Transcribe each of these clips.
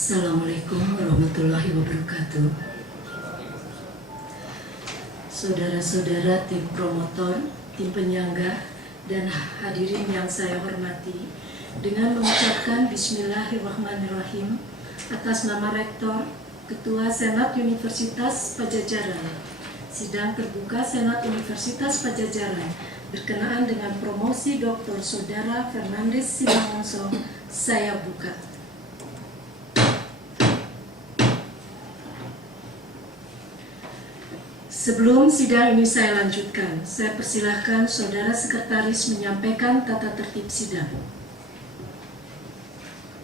Assalamualaikum warahmatullahi wabarakatuh. Saudara-saudara tim promotor, tim penyangga, dan hadirin yang saya hormati, dengan mengucapkan Bismillahirrahmanirrahim atas nama Rektor, Ketua Senat Universitas Padjadjaran, sidang terbuka Senat Universitas Padjadjaran berkenaan dengan promosi Dr. Saudara Fernandes Simangunsong, saya buka. Sebelum sidang ini saya lanjutkan, saya persilahkan Saudara Sekretaris menyampaikan tata tertib sidang.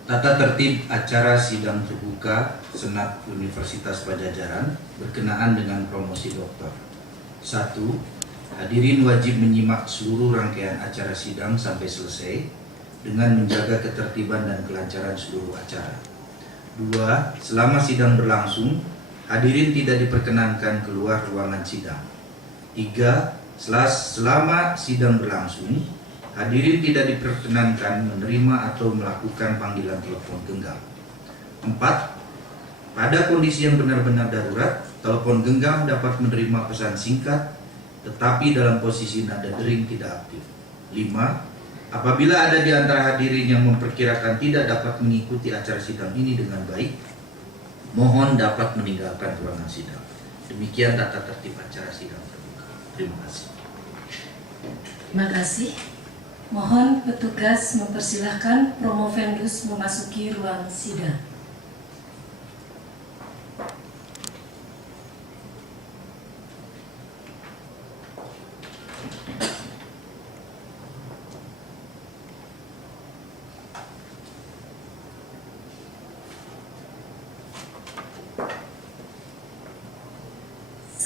Tata tertib acara sidang terbuka Senat Universitas Padjadjaran berkenaan dengan promosi doktor. 1. Hadirin wajib menyimak seluruh rangkaian acara sidang sampai selesai dengan menjaga ketertiban dan kelancaran seluruh acara. 2. Selama sidang berlangsung, hadirin tidak diperkenankan keluar ruangan sidang. 3. Selama sidang berlangsung, hadirin tidak diperkenankan menerima atau melakukan panggilan telepon genggam. 4. Pada kondisi yang benar-benar darurat, telepon genggam dapat menerima pesan singkat, tetapi dalam posisi nada dering tidak aktif. 5. Apabila ada di antara hadirin yang memperkirakan tidak dapat mengikuti acara sidang ini dengan baik, mohon dapat meninggalkan ruangan sidang. Demikian tata tertib acara sidang terbuka. Terima kasih. Terima kasih. Mohon petugas mempersilahkan promovendus memasuki ruang sidang.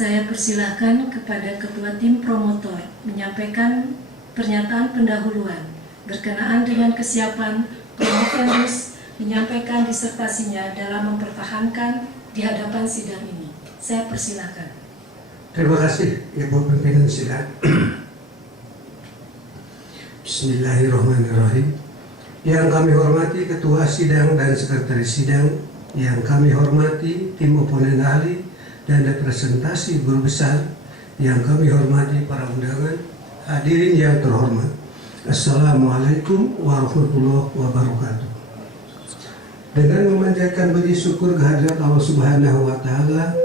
Saya persilahkan kepada Ketua Tim Promotor menyampaikan pernyataan pendahuluan berkenaan dengan kesiapan promovendus menyampaikan disertasinya dalam mempertahankan di hadapan sidang ini. Saya persilahkan. Terima kasih Ibu Pimpinan Sidang. Bismillahirrahmanirrahim. Yang kami hormati Ketua Sidang dan Sekretaris Sidang, yang kami hormati tim oponen ahli dan representasi guru besar, yang kami hormati para undangan, hadirin yang terhormat. Assalamualaikum warahmatullahi wabarakatuh. Dengan memanjatkan puji syukur kehadirat Allah Subhanahu wa Ta'ala,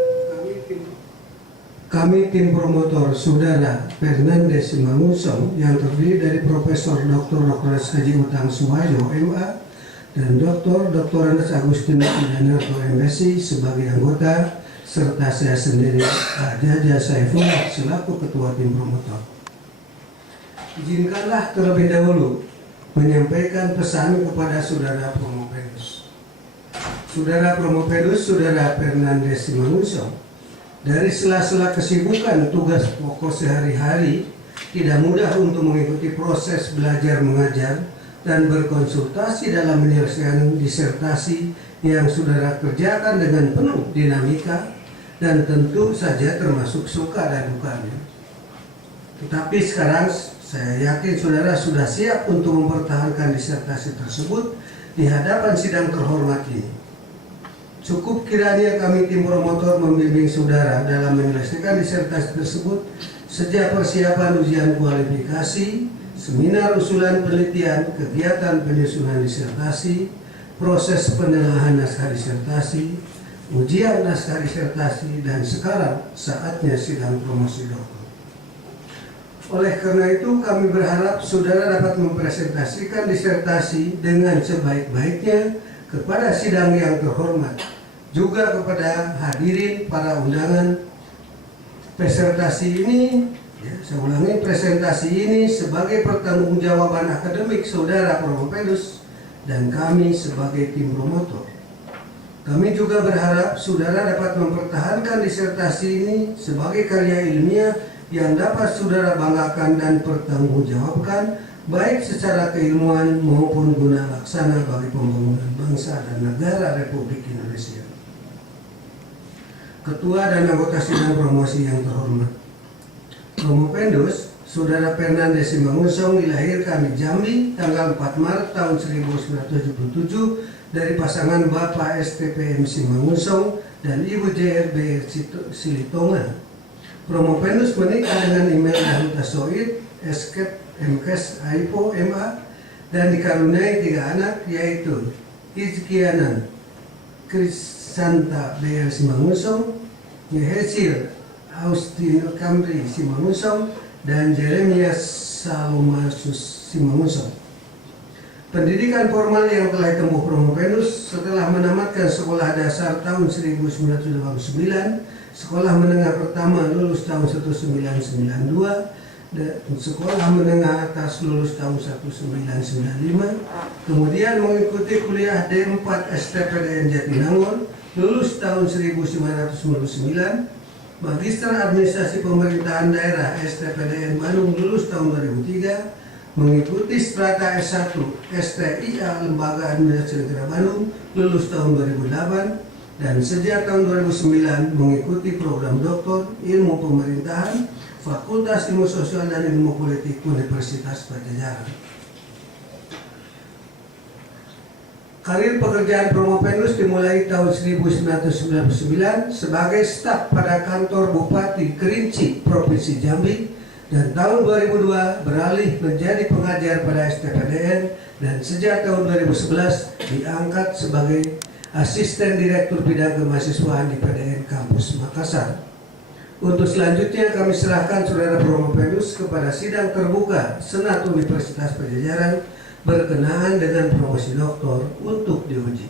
kami tim promotor Saudara Fernandes Simangunsong yang terdiri dari Profesor Dr. Haji Utang Suhayo MA dan Dr. Andes Agustinus Widanarto MSc sebagai anggota, serta saya sendiri, Jaja Saifullah selaku Ketua Tim Promotor. Izinkanlah terlebih dahulu menyampaikan pesan kepada Saudara Promovendus. Saudara Promovendus, Saudara Fernandes Simangunsong, dari sela-sela kesibukan tugas pokok sehari-hari, tidak mudah untuk mengikuti proses belajar mengajar dan berkonsultasi dalam menyelesaikan disertasi yang Saudara kerjakan dengan penuh dinamika dan tentu saja termasuk suka dan dukanya. Tetapi sekarang saya yakin Saudara sudah siap untuk mempertahankan disertasi tersebut di hadapan sidang terhormat ini. Cukup kiranya kami tim promotor membimbing Saudara dalam menyelesaikan disertasi tersebut sejak persiapan ujian kualifikasi, seminar usulan penelitian, kegiatan penyusunan disertasi, proses penelaahan naskah disertasi, ujian naskah disertasi, dan sekarang saatnya sidang promosi doktor. Oleh karena itu kami berharap Saudara dapat mempresentasikan disertasi dengan sebaik-baiknya kepada sidang yang terhormat, juga kepada hadirin para undangan. Presentasi ini, saya ulangi, presentasi ini sebagai pertanggungjawaban akademik Saudara Promovendus dan kami sebagai tim promotor. Kami juga berharap Saudara dapat mempertahankan disertasi ini sebagai karya ilmiah yang dapat Saudara banggakan dan pertanggungjawabkan baik secara keilmuan maupun guna laksana bagi pembangunan bangsa dan negara Republik Indonesia. Ketua dan anggota sidang promosi yang terhormat, Promovendus Saudara Fernandes Simangunsong dilahirkan di Jambi tanggal 4 Maret tahun 1977 dari pasangan Bapak STPM Simangunsong dan Ibu JRB Silitonga. Promopendus menikah dengan Imelda Huta Soid, Eskep MKes Aipo MA, dan dikaruniai 3 anak, yaitu Hizkianan Krisanta BL Simangunsong, Yehesil Austino Kamri Simangunsong, dan Jeremias Salomasus Simangunsong. Pendidikan formal yang telah ditempuh Promopendus setelah menamatkan sekolah dasar tahun 1989, sekolah menengah pertama lulus tahun 1992, dan sekolah menengah atas lulus tahun 1995, kemudian mengikuti kuliah D4 STPDN Jatinangor lulus tahun 1999, Magister Administrasi Pemerintahan Daerah STPDN Bandung lulus tahun 2003, mengikuti strata S1 STIA Lembaga Administrasi Negara Bandung lulus tahun 2008, dan sejak tahun 2009 mengikuti program doktor ilmu pemerintahan Fakultas Ilmu Sosial dan Ilmu Politik Universitas Pajajaran. Karir pekerjaan Promopendus dimulai tahun 1999 sebagai staf pada kantor Bupati Kerinci, Provinsi Jambi, dan tahun 2002 beralih menjadi pengajar pada STPDN, dan sejak tahun 2011 diangkat sebagai Asisten Direktur Bidang Kemahasiswaan di PDN Kampus Makassar. Untuk selanjutnya kami serahkan Saudara Promopendus kepada sidang terbuka Senat Universitas Pajajaran berkenaan dengan promosi doktor untuk diuji.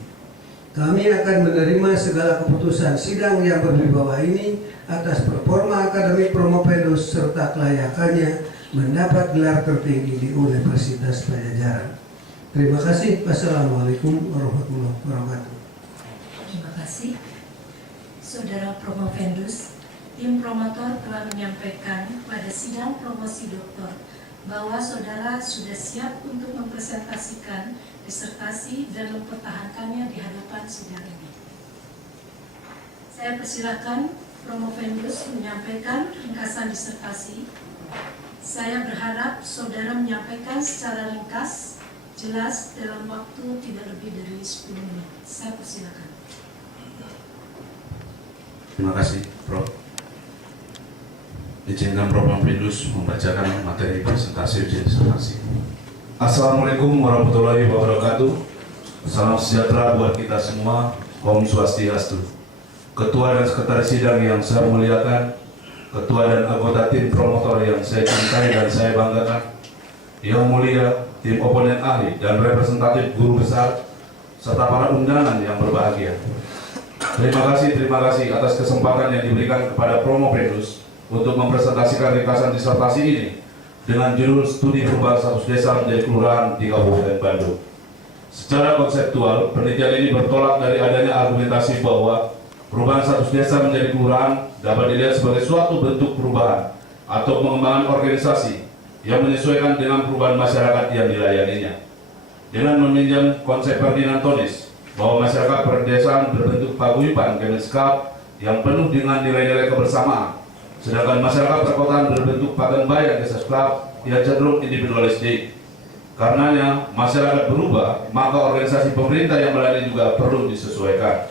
Kami akan menerima segala keputusan sidang yang berwibawa ini atas performa akademik Promopendus serta kelayakannya mendapat gelar tertinggi di Universitas Pajajaran. Terima kasih. Wassalamualaikum warahmatullahi wabarakatuh. Terima kasih. Saudara Promopendus, tim promotor telah menyampaikan pada sidang promosi doktor bahwa saudara sudah siap untuk mempresentasikan disertasi dan mempertahankannya di hadapan sidang ini. Saya persilahkan Promopendus menyampaikan ringkasan disertasi. Saya berharap saudara menyampaikan secara ringkas, jelas, dalam waktu tidak lebih dari 10 menit. Saya persilahkan. Terima kasih, Prof. Izinkan Promopendus membacakan materi presentasi ujian disertasi. Assalamualaikum warahmatullahi wabarakatuh. Salam sejahtera buat kita semua. Om Swastiastu. Ketua dan Sekretaris Sidang yang saya muliakan, Ketua dan anggota tim promotor yang saya cintai dan saya banggakan, Yang mulia tim oponen ahli dan representatif guru besar, serta para undangan yang berbahagia. Terima kasih atas kesempatan yang diberikan kepada Promopendus untuk mempresentasikan ringkasan disertasi ini dengan judul Studi Perubahan Status Desa menjadi Kelurahan di Kabupaten Bandung. Secara konseptual, penelitian ini bertolak dari adanya argumentasi bahwa perubahan status desa menjadi kelurahan dapat dilihat sebagai suatu bentuk perubahan atau pengembangan organisasi yang menyesuaikan dengan perubahan masyarakat yang dilayaninya. Dengan meminjam konsep Ferdinand Tonis bahwa masyarakat perdesaan berbentuk paguyuban Kemenskap yang penuh dengan nilai-nilai kebersamaan, sedangkan masyarakat perkotaan berbentuk padan bayan Keseskap yang cenderung individualistik. Karenanya masyarakat berubah, maka organisasi pemerintah yang melayani juga perlu disesuaikan.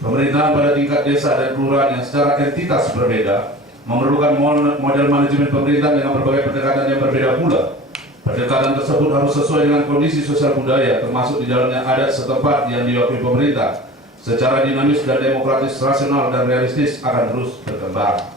Pemerintahan pada tingkat desa dan kelurahan yang secara entitas berbeda memerlukan model manajemen pemerintah dengan berbagai pendekatan yang berbeda pula. Pendekatan tersebut harus sesuai dengan kondisi sosial budaya, termasuk di dalamnya adat setempat yang diakui pemerintah. Secara dinamis dan demokratis, rasional dan realistis akan terus berkembang.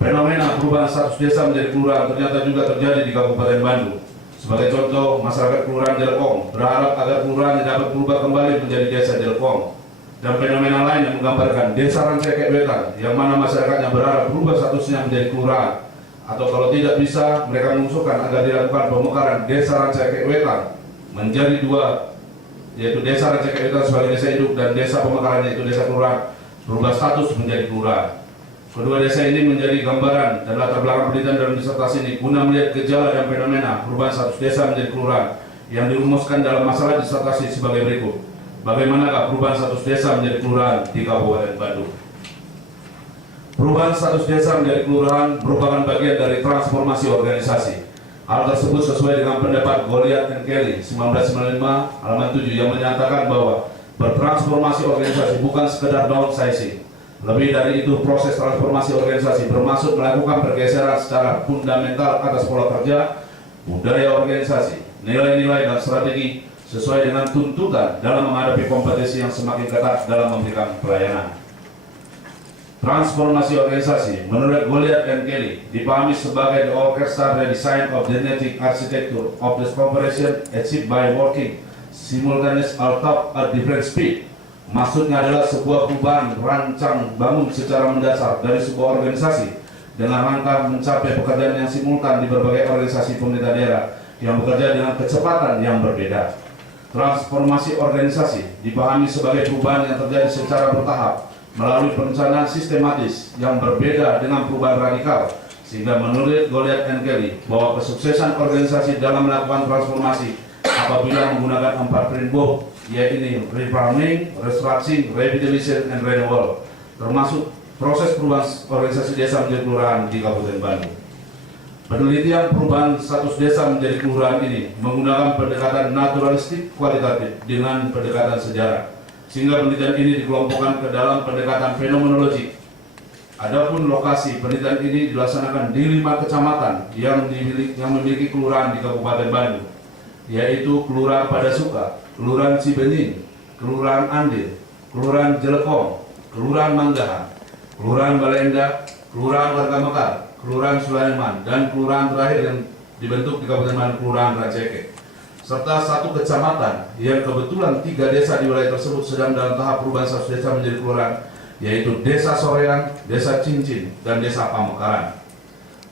Fenomena perubahan status desa menjadi kelurahan ternyata juga terjadi di Kabupaten Bandung. Sebagai contoh, masyarakat Kelurahan Jelekong berharap agar kelurahan dapat berubah kembali menjadi desa Jelekong. Dan fenomena lain yang menggambarkan desa Rancakek Wetan, yang mana masyarakatnya berharap berubah statusnya menjadi kelurahan. Atau kalau tidak bisa, mereka mengusulkan agar dilakukan pemekaran desa Rancakek Wetan menjadi dua, yaitu desa Rancakek Wetan sebagai desa induk dan desa pemekaran yaitu desa kelurahan berubah status menjadi kelurahan. Kedua desa ini menjadi gambaran dan latar belakang penelitian dalam disertasi ini guna melihat gejala dan fenomena perubahan status desa menjadi kelurahan yang dirumuskan dalam masalah disertasi sebagai berikut. Bagaimanakah perubahan status desa menjadi kelurahan di Kabupaten Bandung? Perubahan status desa menjadi kelurahan merupakan bagian dari transformasi organisasi. Hal tersebut sesuai dengan pendapat Goliath and Kelly 1995 halaman 7 yang menyatakan bahwa bertransformasi organisasi bukan sekedar downsizing. Lebih dari itu, proses transformasi organisasi bermaksud melakukan pergeseran secara fundamental atas pola kerja, budaya organisasi, nilai-nilai dan strategi sesuai dengan tuntutan dalam menghadapi kompetisi yang semakin ketat dalam memberikan pelayanan. Transformasi organisasi menurut Goliath and Kelly dipahami sebagai the orchestral redesign of genetic architecture of the corporation achieved by working simultaneous atop a different speed. Maksudnya adalah sebuah perubahan rancang bangun secara mendasar dari sebuah organisasi dengan rangka mencapai pekerjaan yang simultan di berbagai organisasi pemerintah daerah yang bekerja dengan kecepatan yang berbeda. Transformasi organisasi dipahami sebagai perubahan yang terjadi secara bertahap melalui perencanaan sistematis yang berbeda dengan perubahan radikal, sehingga menurut Goliath and Kelly bahwa kesuksesan organisasi dalam melakukan transformasi apabila menggunakan 4 framework, yaitu refarming, restructuring, revitalization, and renewal, termasuk proses perubahan organisasi desa menjadi kelurahan di Kabupaten Bandung. Penelitian perubahan status desa menjadi kelurahan ini menggunakan pendekatan naturalistik kualitatif dengan pendekatan sejarah, sehingga penelitian ini dikelompokkan ke dalam pendekatan fenomenologi. Adapun lokasi penelitian ini dilaksanakan di 5 kecamatan yang memiliki kelurahan di Kabupaten Bandung, yaitu Kelurahan Padasuka, Kelurahan Cibenying, Kelurahan Andil, Kelurahan Jelekong, Kelurahan Manggahan, Kelurahan Balenda, Kelurahan Warga Mekar, Kelurahan Sulaiman, dan kelurahan terakhir yang dibentuk di Kabupaten Bandung, Kelurahan Raceke, serta 1 kecamatan yang kebetulan 3 desa di wilayah tersebut sedang dalam tahap perubahan status desa menjadi kelurahan, yaitu Desa Soreang, Desa Cincin, dan Desa Pamekaran.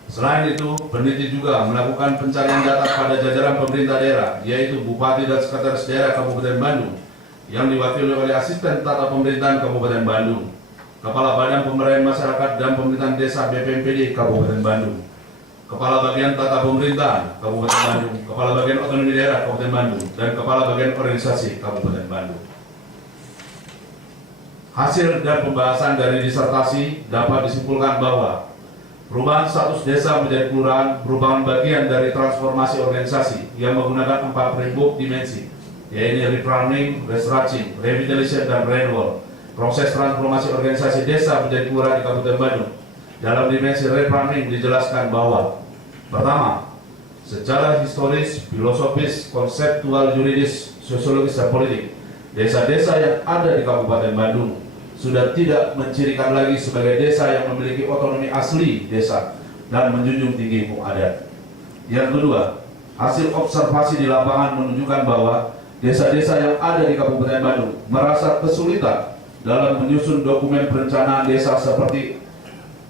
Selain itu, peneliti juga melakukan pencarian data pada jajaran pemerintah daerah, yaitu Bupati dan Sekretaris Daerah Kabupaten Bandung, yang diwakili oleh Asisten Tata Pemerintahan Kabupaten Bandung, Kepala Badan Pemberdayaan Masyarakat dan Pemerintahan Desa BPMPD Kabupaten Bandung, Kepala Bagian Tata Pemerintahan Kabupaten Bandung, Kepala Bagian Otonomi Daerah Kabupaten Bandung, dan Kepala Bagian Organisasi Kabupaten Bandung. Hasil dan pembahasan dari disertasi dapat disimpulkan bahwa perubahan status desa menjadi kelurahan merupakan bagian dari transformasi organisasi yang menggunakan 4 framework dimensi, yaitu refarming, restructuring, revitalization, dan renewal. Proses transformasi organisasi desa menjadi kelurahan di Kabupaten Bandung dalam dimensi refarming dijelaskan bahwa pertama, secara historis, filosofis, konseptual, yuridis, sosiologis, dan politik, desa-desa yang ada di Kabupaten Bandung sudah tidak mencirikan lagi sebagai desa yang memiliki otonomi asli desa dan menjunjung tinggi hukum adat. Yang kedua, hasil observasi di lapangan menunjukkan bahwa desa-desa yang ada di Kabupaten Bandung merasa kesulitan dalam menyusun dokumen perencanaan desa seperti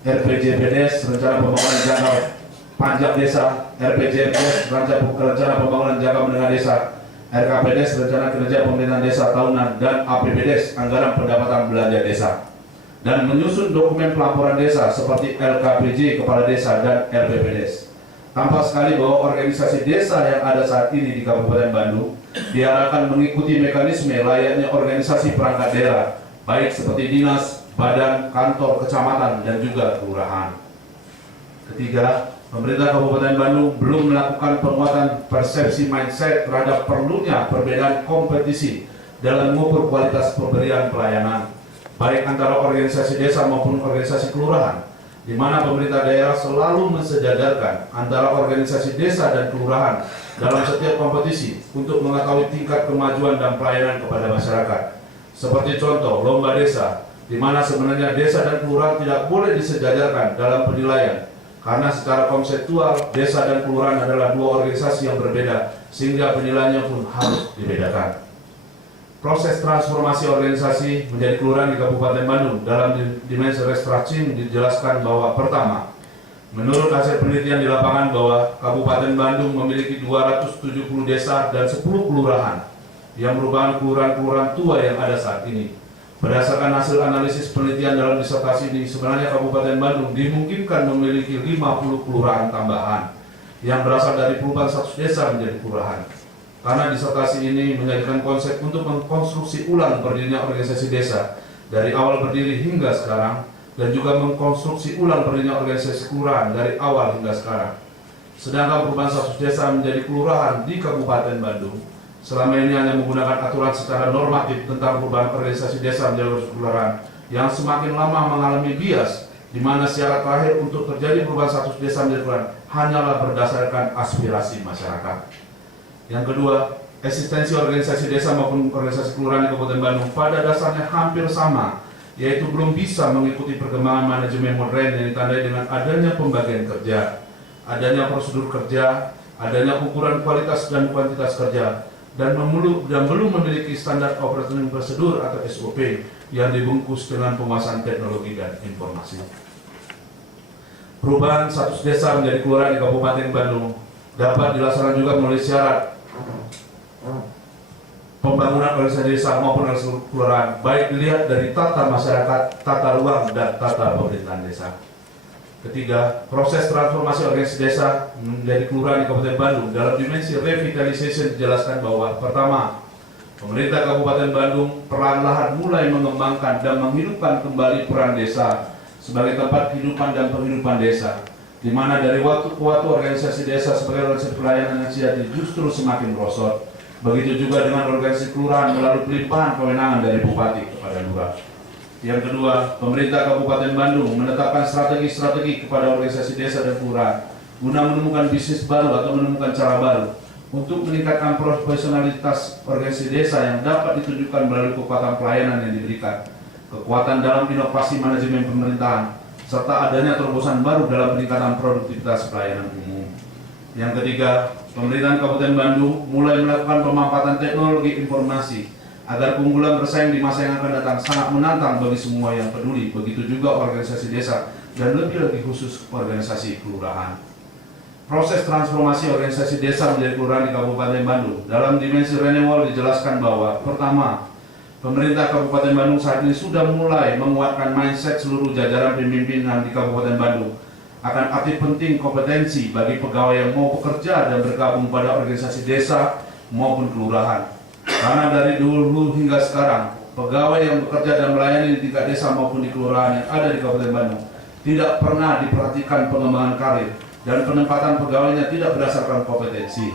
RPJPDes, Rencana Pembangunan Jangka Panjang Desa, RPJPDes, Rencana Pembangunan Jangka Menengah Desa, RKPDes, Rencana Kinerja Pemerintahan Desa Tahunan, dan APBDes, Anggaran Pendapatan Belanja Desa, dan menyusun dokumen pelaporan desa seperti LKPJ, Kepala Desa, dan RPPDes. Tampak sekali bahwa organisasi desa yang ada saat ini di Kabupaten Bandung diarahkan mengikuti mekanisme layaknya organisasi perangkat daerah, baik seperti dinas, badan, kantor, kecamatan, dan juga kelurahan. Ketiga, pemerintah Kabupaten Bandung belum melakukan penguatan persepsi mindset terhadap perlunya perbedaan kompetisi dalam mengukur kualitas pemberian pelayanan, baik antara organisasi desa maupun organisasi kelurahan, di mana pemerintah daerah selalu mensejajarkan antara organisasi desa dan kelurahan dalam setiap kompetisi untuk mengetahui tingkat kemajuan dan pelayanan kepada masyarakat. Seperti contoh lomba desa, di mana sebenarnya desa dan kelurahan tidak boleh disejajarkan dalam penilaian, karena secara konseptual desa dan kelurahan adalah 2 organisasi yang berbeda, sehingga penilaiannya pun harus dibedakan. Proses transformasi organisasi menjadi kelurahan di Kabupaten Bandung dalam dimensi restructuring dijelaskan bahwa pertama, menurut hasil penelitian di lapangan bahwa Kabupaten Bandung memiliki 270 desa dan 10 kelurahan yang merupakan kelurahan-kelurahan tua yang ada saat ini. Berdasarkan hasil analisis penelitian dalam disertasi ini, sebenarnya Kabupaten Bandung dimungkinkan memiliki 50 kelurahan tambahan yang berasal dari perubahan status desa menjadi kelurahan. Karena disertasi ini menjadikan konsep untuk mengkonstruksi ulang berdirinya organisasi desa dari awal berdiri hingga sekarang, dan juga mengkonstruksi ulang berdirinya organisasi kelurahan dari awal hingga sekarang. Sedangkan perubahan status desa menjadi kelurahan di Kabupaten Bandung selama ini hanya menggunakan aturan secara normatif tentang perubahan organisasi desa menjadi kelurahan yang semakin lama mengalami bias, di mana syarat terakhir untuk terjadi perubahan status desa menjadi kelurahan hanyalah berdasarkan aspirasi masyarakat. Yang kedua, eksistensi organisasi desa maupun organisasi kelurahan di Kabupaten Bandung pada dasarnya hampir sama, yaitu belum bisa mengikuti perkembangan manajemen modern yang ditandai dengan adanya pembagian kerja, adanya prosedur kerja, adanya ukuran kualitas dan kuantitas kerja, dan belum memiliki standar operating prosedur atau SOP yang dibungkus dengan penguasaan teknologi dan informasi. Perubahan status desa menjadi kelurahan di Kabupaten Bandung dapat dilaksanakan juga melalui syarat pembangunan organisasi desa maupun organisasi kelurahan, baik dilihat dari tata masyarakat, tata ruang, dan tata pemerintahan desa. Ketiga, proses transformasi organisasi desa menjadi kelurahan di Kabupaten Bandung dalam dimensi revitalization dijelaskan bahwa pertama, pemerintah Kabupaten Bandung perlahan-lahan mulai mengembangkan dan menghidupkan kembali peran desa sebagai tempat kehidupan dan penghidupan desa, di mana dari waktu ke waktu organisasi desa sebagai organisasi pelayanan yang sejati justru semakin merosot. Begitu juga dengan organisasi kelurahan melalui pelimpahan kewenangan dari bupati kepada lurah. Yang kedua, pemerintah Kabupaten Bandung menetapkan strategi-strategi kepada organisasi desa dan kelurahan guna menemukan bisnis baru atau menemukan cara baru untuk meningkatkan profesionalitas organisasi desa yang dapat ditunjukkan melalui kekuatan pelayanan yang diberikan, kekuatan dalam inovasi manajemen pemerintahan, serta adanya terobosan baru dalam peningkatan produktivitas pelayanan umum. Yang ketiga, pemerintahan Kabupaten Bandung mulai melakukan pemanfaatan teknologi informasi agar keunggulan bersaing di masa yang akan datang sangat menantang bagi semua yang peduli, begitu juga organisasi desa dan lebih khusus organisasi kelurahan. Proses transformasi organisasi desa menjadi kelurahan di Kabupaten Bandung dalam dimensi renewal dijelaskan bahwa pertama, pemerintah Kabupaten Bandung saat ini sudah mulai menguatkan mindset seluruh jajaran pimpinan di Kabupaten Bandung akan arti penting kompetensi bagi pegawai yang mau bekerja dan bergabung pada organisasi desa maupun kelurahan. Karena dari dulu hingga sekarang, pegawai yang bekerja dan melayani di tingkat desa maupun di kelurahan yang ada di Kabupaten Bandung tidak pernah diperhatikan pengembangan karir dan penempatan pegawainya tidak berdasarkan kompetensi.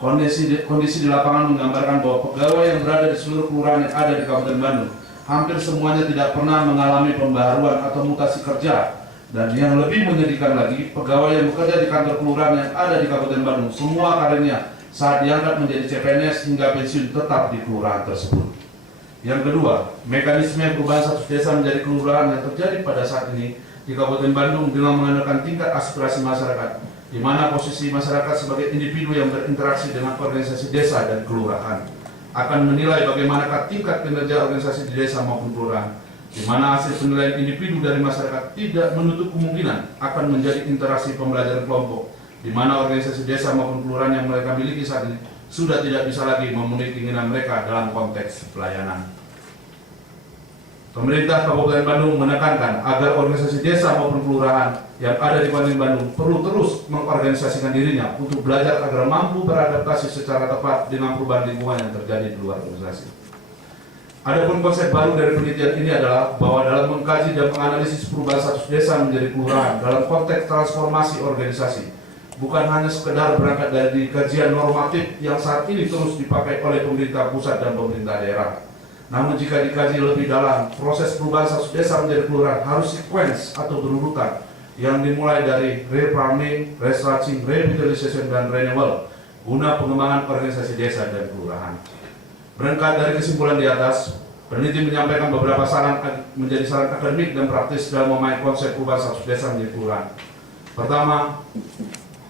Kondisi di lapangan menggambarkan bahwa pegawai yang berada di seluruh kelurahan yang ada di Kabupaten Bandung hampir semuanya tidak pernah mengalami pembaharuan atau mutasi kerja. Dan yang lebih menyedihkan lagi, pegawai yang bekerja di kantor kelurahan yang ada di Kabupaten Bandung semua karirnya saat diangkat menjadi CPNS hingga pensiun tetap di kelurahan tersebut. Yang kedua, mekanisme perubahan status desa menjadi kelurahan yang terjadi pada saat ini di Kabupaten Bandung dengan mengandalkan tingkat aspirasi masyarakat, di mana posisi masyarakat sebagai individu yang berinteraksi dengan organisasi desa dan kelurahan akan menilai bagaimanakah tingkat kinerja organisasi di desa maupun kelurahan, di mana hasil penilaian individu dari masyarakat tidak menutup kemungkinan akan menjadi interaksi pembelajaran kelompok, di mana organisasi desa maupun kelurahan yang mereka miliki saat ini sudah tidak bisa lagi memenuhi keinginan mereka dalam konteks pelayanan. Pemerintah Kabupaten Bandung menekankan agar organisasi desa maupun kelurahan yang ada di Kabupaten Bandung perlu terus mengorganisasikan dirinya untuk belajar agar mampu beradaptasi secara tepat dengan perubahan lingkungan yang terjadi di luar organisasi. Adapun konsep baru dari penelitian ini adalah bahwa dalam mengkaji dan menganalisis perubahan status desa menjadi kelurahan dalam konteks transformasi organisasi, bukan hanya sekedar berangkat dari kajian normatif yang saat ini terus dipakai oleh pemerintah pusat dan pemerintah daerah. Namun jika dikaji lebih dalam, proses perubahan status desa menjadi kelurahan harus sequence atau berurutan yang dimulai dari refarming, restructuring, revitalization, dan renewal guna pengembangan organisasi desa dan kelurahan. Berangkat dari kesimpulan di atas, peneliti menyampaikan beberapa saran menjadi saran akademik dan praktis dalam memakai konsep perubahan status desa menjadi kelurahan. Pertama,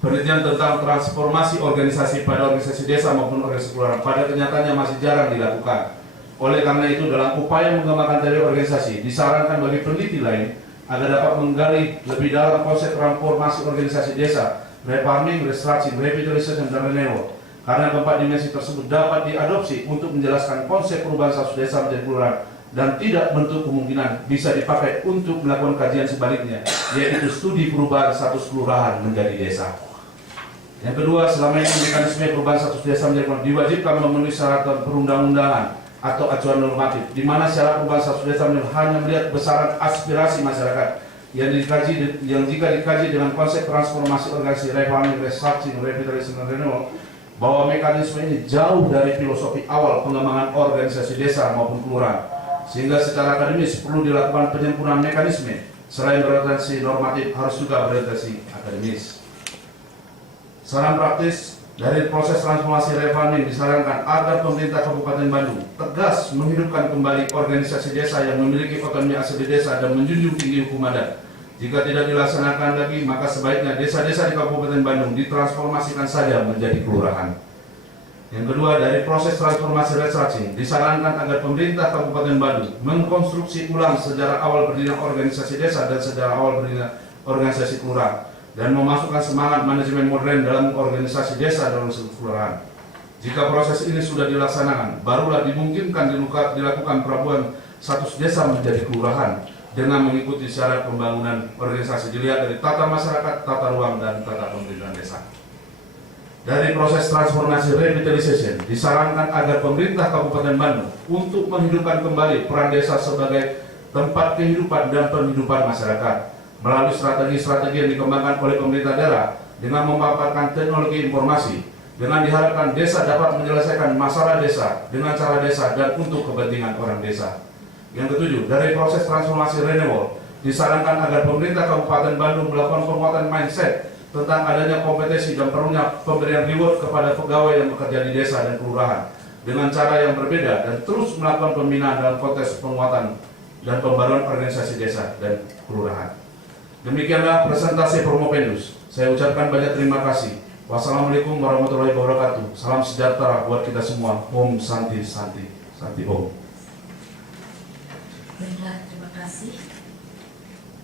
penelitian tentang transformasi organisasi pada organisasi desa maupun organisasi kelurahan pada kenyataannya masih jarang dilakukan. Oleh karena itu, dalam upaya mengembangkan teori organisasi, disarankan bagi peneliti lain agar dapat menggali lebih dalam konsep transformasi organisasi desa, refarming, restructuring, revitalization, dan renewal. Karena keempat dimensi tersebut dapat diadopsi untuk menjelaskan konsep perubahan status desa menjadi kelurahan dan tidak menutup kemungkinan bisa dipakai untuk melakukan kajian sebaliknya, yaitu studi perubahan status kelurahan menjadi desa. Yang kedua, selama ini mekanisme perubahan status desa menjadi kelurahan diwajibkan memenuhi syarat perundang-undangan atau acuan normatif, di mana syarat perubahan status desa hanya melihat besaran aspirasi masyarakat yang jika dikaji dengan konsep transformasi organisasi refarming, restructuring, revitalisasi, dan renewal, bahwa mekanisme ini jauh dari filosofi awal pengembangan organisasi desa maupun kelurahan, sehingga secara akademis perlu dilakukan penyempurnaan mekanisme. Selain berorientasi normatif, harus juga berorientasi akademis. Saran praktis dari proses transformasi refarming disarankan agar pemerintah Kabupaten Bandung tegas menghidupkan kembali organisasi desa yang memiliki otonomi asli desa dan menjunjung tinggi hukum adat. Jika tidak dilaksanakan lagi, maka sebaiknya desa-desa di Kabupaten Bandung ditransformasikan saja menjadi kelurahan. Yang kedua, dari proses transformasi restructuring disarankan agar pemerintah Kabupaten Bandung mengkonstruksi ulang sejarah awal berdirinya organisasi desa dan sejarah awal berdirinya organisasi kelurahan, dan memasukkan semangat manajemen modern dalam organisasi desa dan kelurahan. Jika proses ini sudah dilaksanakan, barulah dimungkinkan dilakukan perabuan status desa menjadi kelurahan dengan mengikuti syarat pembangunan organisasi dilihat dari tata masyarakat, tata ruang, dan tata pemerintahan desa. Dari proses transformasi revitalization disarankan agar pemerintah Kabupaten Bandung untuk menghidupkan kembali peran desa sebagai tempat kehidupan dan penghidupan masyarakat melalui strategi-strategi yang dikembangkan oleh pemerintah daerah dengan memanfaatkan teknologi informasi, dengan diharapkan desa dapat menyelesaikan masalah desa dengan cara desa dan untuk kepentingan orang desa. Yang ketujuh, dari proses transformasi renewal disarankan agar pemerintah Kabupaten Bandung melakukan penguatan mindset tentang adanya kompetensi dan perlunya pemberian reward kepada pegawai yang bekerja di desa dan kelurahan dengan cara yang berbeda, dan terus melakukan pembinaan dalam konteks penguatan dan pembaruan organisasi desa dan kelurahan. Demikianlah presentasi Promopendus. Saya ucapkan banyak terima kasih. Wassalamualaikum warahmatullahi wabarakatuh. Salam sejahtera buat kita semua. Om Santi Santi Santi Om. Baiklah, terima kasih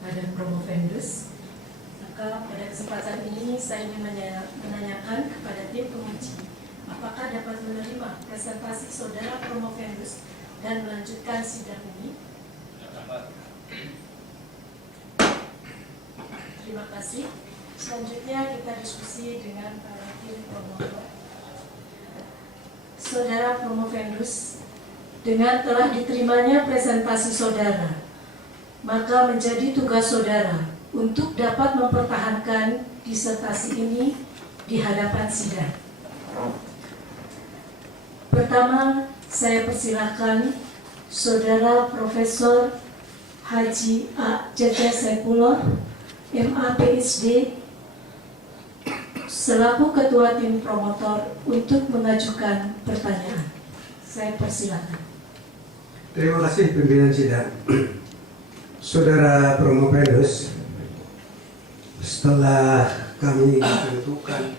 pada Promopendus. Maka pada kesempatan ini saya ingin menanyakan kepada tim penguji, apakah dapat menerima presentasi saudara Promopendus dan melanjutkan sidang ini? Terima kasih. Selanjutnya kita diskusi dengan para tim promotor. Saudara Promopendus, dengan telah diterimanya presentasi saudara, maka menjadi tugas saudara untuk dapat mempertahankan disertasi ini di hadapan sidang. Pertama, saya persilahkan Saudara Profesor Haji A. Jaja Saipullah, MA PhD, selaku Ketua Tim Promotor untuk mengajukan pertanyaan. Saya persilahkan. Terima kasih pimpinan sidang. Saudara Promopendus, setelah kami ditentukan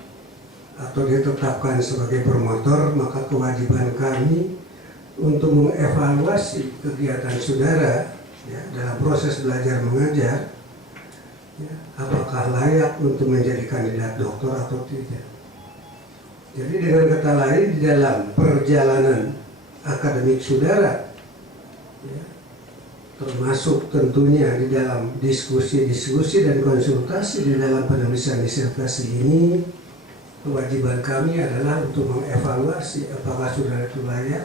atau ditetapkan sebagai promotor, maka kewajiban kami untuk mengevaluasi kegiatan saudara dalam proses belajar mengajar, apakah layak untuk menjadi kandidat doktor atau tidak. Jadi dengan kata lain, di dalam perjalanan akademik saudara, termasuk tentunya di dalam diskusi-diskusi dan konsultasi di dalam penulisan disertasi ini, kewajiban kami adalah untuk mengevaluasi apakah saudara itu layak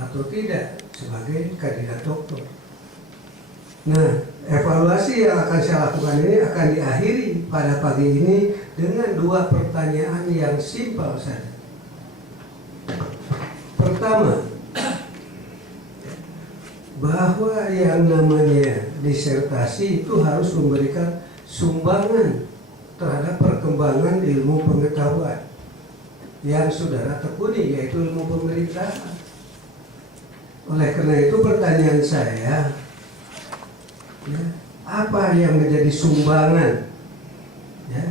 atau tidak sebagai kandidat doktor. Nah, evaluasi yang akan saya lakukan ini akan diakhiri pada pagi ini dengan dua pertanyaan yang simpel saja. Pertama, bahwa yang namanya disertasi itu harus memberikan sumbangan terhadap perkembangan ilmu pengetahuan yang saudara tekuni, yaitu ilmu pemerintahan. Oleh karena itu pertanyaan saya, apa yang menjadi sumbangan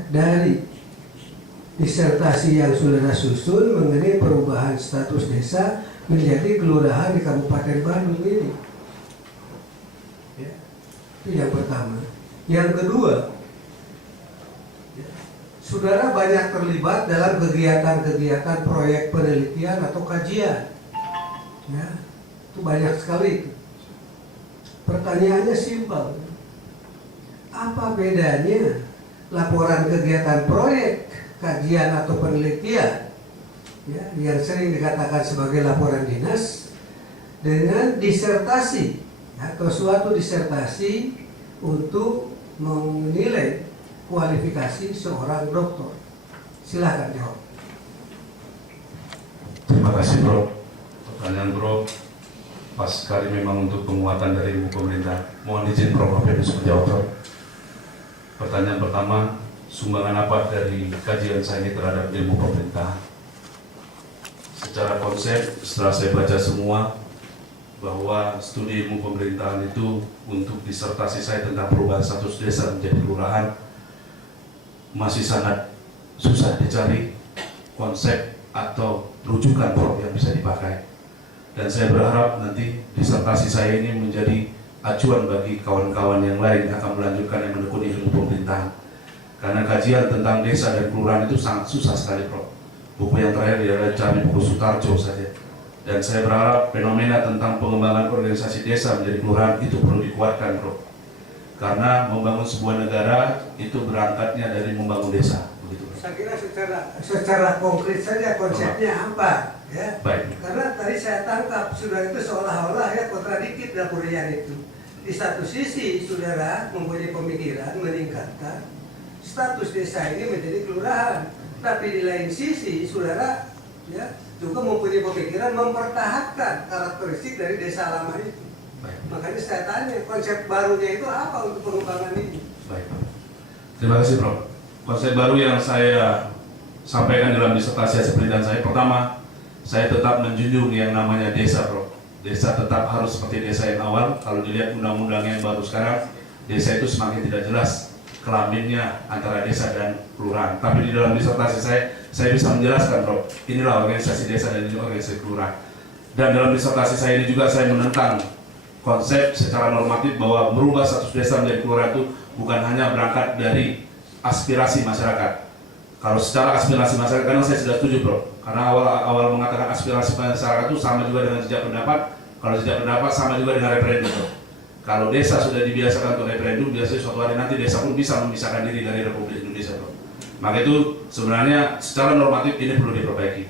dari disertasi yang saudara susun mengenai perubahan status desa menjadi kelurahan di Kabupaten Bandung ini? Itu yang pertama. Yang kedua, saudara banyak terlibat dalam kegiatan-kegiatan proyek penelitian atau kajian. Itu banyak sekali. Pertanyaannya simpel. Apa bedanya laporan kegiatan proyek, kajian atau penelitian yang sering dikatakan sebagai laporan dinas dengan disertasi atau suatu disertasi untuk menilai kualifikasi seorang dokter. Silahkan jawab. Terima kasih Bro. Pertanyaan Bro pas sekali memang untuk penguatan dari ilmu pemerintah. Mohon izin Prof. Mapedus menjawab Bro. Pertanyaan pertama, sumbangan apa dari kajian saya ini terhadap ilmu pemerintah? Secara konsep, setelah saya baca semua, bahwa studi ilmu pemerintahan itu untuk disertasi saya tentang perubahan status desa menjadi kelurahan masih sangat susah dicari konsep atau rujukan Prof yang bisa dipakai. Dan saya berharap nanti disertasi saya ini menjadi acuan bagi kawan-kawan yang lain yang akan melanjutkan yang menekuni ilmu pemerintahan. Karena kajian tentang desa dan kelurahan itu sangat susah sekali Prof. Buku yang terakhir adalah cari buku Sutarjo saja. Dan saya berharap fenomena tentang pengembangan organisasi desa menjadi kelurahan itu perlu dikuatkan Prof. Karena membangun sebuah negara itu berangkatnya dari membangun desa. Begitu. Saya kira secara konkret saja konsepnya apa, ya? Baik. Karena tadi saya tangkap saudara itu seolah-olah ya kontradiktif dalam uraian itu. Di satu sisi saudara mempunyai pemikiran meningkatkan status desa ini menjadi kelurahan, tapi di lain sisi saudara ya juga mempunyai pemikiran mempertahankan karakteristik dari desa lama itu. Baik. Makanya saya tanya konsep barunya itu apa untuk pengembangan ini? Baik. Terima kasih Prof. Konsep baru yang saya sampaikan dalam disertasi hasil penelitian saya, pertama, saya tetap menjunjung yang namanya desa Prof. Desa tetap harus seperti desa yang awal. Kalau dilihat undang-undang yang baru sekarang, desa itu semakin tidak jelas kelaminnya antara desa dan kelurahan. Tapi di dalam disertasi saya bisa menjelaskan Prof. Inilah organisasi desa dan ini organisasi kelurahan. Dan dalam disertasi saya ini juga saya menentang konsep secara normatif bahwa merubah status desa menjadi kelurahan itu bukan hanya berangkat dari aspirasi masyarakat. Kalau secara aspirasi masyarakat, karena saya sudah setuju Bro, karena awal mengatakan aspirasi masyarakat itu sama juga dengan jejak pendapat. Kalau jejak pendapat sama juga dengan referendum Bro. Kalau desa sudah dibiasakan untuk referendum, biasanya suatu hari nanti desa pun bisa memisahkan diri dari Republik Indonesia Bro. Maka itu sebenarnya secara normatif ini perlu diperbaiki.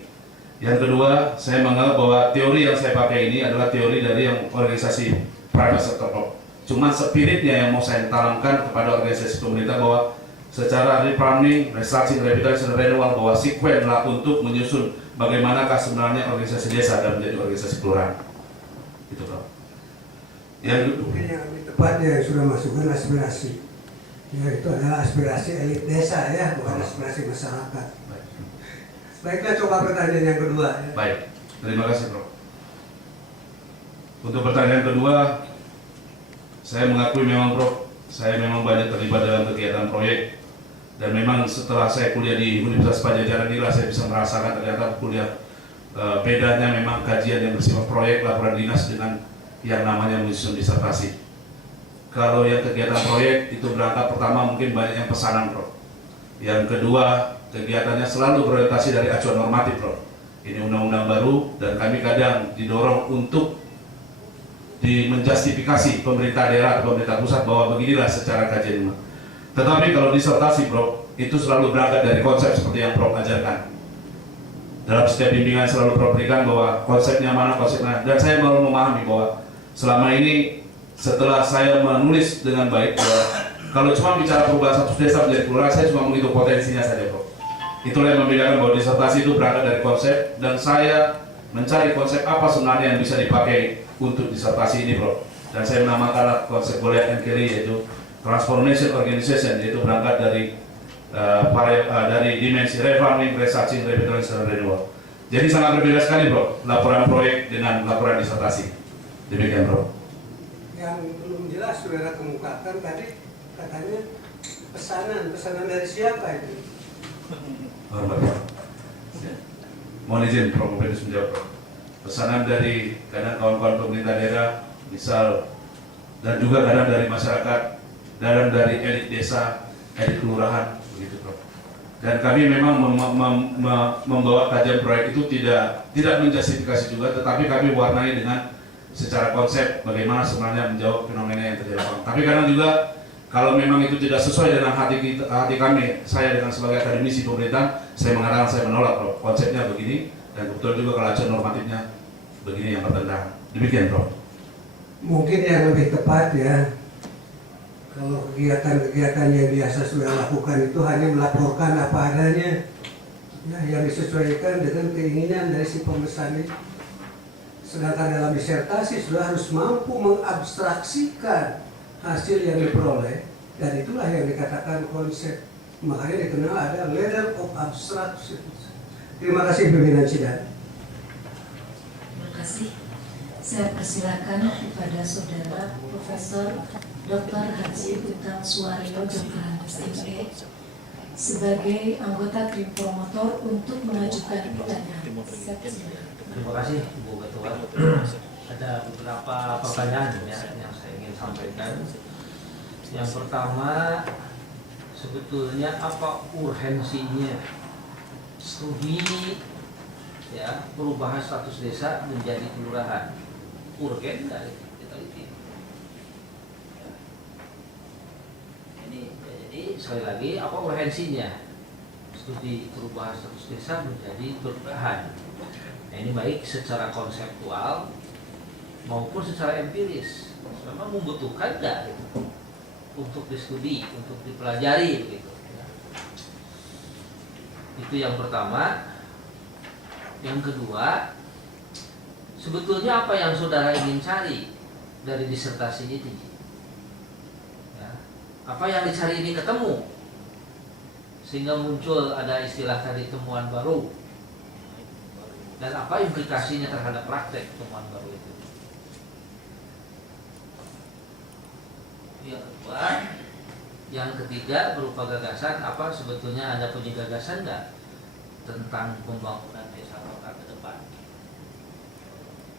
Yang kedua, saya menganggap bahwa teori yang saya pakai ini adalah teori dari yang organisasi private sector Bro. Cuman spiritnya yang mau saya tanamkan kepada organisasi pemerintah bahwa secara replanning, restructuring, revitalisasi, dan renewal bahwa sekuen lah untuk menyusun bagaimanakah sebenarnya organisasi desa dan menjadi organisasi kelurahan. Itu Bro. Yang Mungkin yang lebih tepatnya yang sudah masukkan aspirasi. Ya, itu adalah aspirasi elit desa ya, bukan aspirasi masyarakat. baik. Baiklah, coba pertanyaan yang kedua. Ya. Baik, terima kasih Bro. Untuk pertanyaan kedua, saya mengakui memang Bro, saya memang banyak terlibat dalam kegiatan proyek. Dan memang setelah saya kuliah di Universitas Padjadjaran inilah saya bisa merasakan ternyata kuliah bedanya memang kajian yang bersifat proyek laporan dinas dengan yang namanya menyusun disertasi. Kalau yang kegiatan proyek itu berangkat pertama mungkin banyak yang pesanan Bro. Yang kedua kegiatannya selalu berorientasi dari acuan normatif Bro. Ini undang-undang baru dan kami kadang didorong untuk menjustifikasi pemerintah daerah atau pemerintah pusat bahwa beginilah secara kajian. Tetapi kalau disertasi Bro, itu selalu berangkat dari konsep seperti yang Prof ajarkan. Dalam setiap bimbingan selalu Prof berikan bahwa konsepnya mana, konsepnya. Dan saya baru memahami bahwa selama ini setelah saya menulis dengan baik bahwa kalau cuma bicara perubahan status desa menjadi kelurahan, saya cuma menghitung potensinya saja Prof. Itulah yang membedakan bahwa disertasi itu berangkat dari konsep dan saya mencari konsep apa sebenarnya yang bisa dipakai untuk disertasi ini Prof. Dan saya menamakan konsep Goliath and Kelly yaitu Transformation Organization, yaitu berangkat dari dimensi reforming, researching, revitalization, dan renewal. Jadi sangat berbeda sekali Bro, laporan proyek dengan laporan disertasi. Demikian Bro. Yang belum jelas saudara kemukakan tadi katanya pesanan dari siapa itu? Hormat Bro. Mohon izin Prof Mapedus menjawab Bro. Pesanan dari kadang kawan-kawan pemerintah daerah, misal, dan juga kadang dari masyarakat, dan dari elit desa, elit kelurahan, begitu Prof. Dan kami memang membawa kajian proyek itu tidak menjustifikasi juga, tetapi kami warnai dengan secara konsep bagaimana sebenarnya menjawab fenomena yang terjadi. Tapi kadang juga kalau memang itu tidak sesuai dengan hati kami, saya dengan sebagai akademisi pemerintah, saya mengatakan saya menolak Prof. Konsepnya begini, dan betul juga kalau acuan normatifnya begini yang bertentangan. Demikian Prof. Mungkin yang lebih tepat ya, Kalau kegiatan-kegiatan yang biasa sudah lakukan itu hanya melaporkan apa adanya, ya, yang disesuaikan dengan keinginan dari si pemesan itu. Sedangkan dalam disertasi sudah harus mampu mengabstraksikan hasil yang diperoleh, dan itulah yang dikatakan konsep. Makanya dikenal ada level of abstraction. Terima kasih pimpinan sidang. Terima kasih. Saya persilakan kepada Saudara Profesor Dr. Haji Utang Suwaryo Jokohannes ME sebagai anggota tim promotor untuk mengajukan pertanyaan. Terima kasih Bu Ketua. Ada beberapa pertanyaan ya yang saya ingin sampaikan. Yang pertama, sebetulnya apa urgensinya studi ya perubahan status desa menjadi kelurahan? Urgen nggak kita lihat? Jadi sekali lagi, apa urgensinya studi perubahan status desa menjadi kelurahan? Nah, ini baik secara konseptual maupun secara empiris. Memang membutuhkan nggak gitu, untuk diskusi, untuk dipelajari begitu. Itu yang pertama. Yang kedua, sebetulnya apa yang saudara ingin cari dari disertasi ini? Ya, apa yang dicari ini ketemu, sehingga muncul ada istilah tadi temuan baru. Dan apa implikasinya terhadap praktek temuan baru itu? Yang kedua, yang ketiga berupa gagasan. Apa sebetulnya Anda punya gagasan nggak tentang pembangunan desa kota ke depan?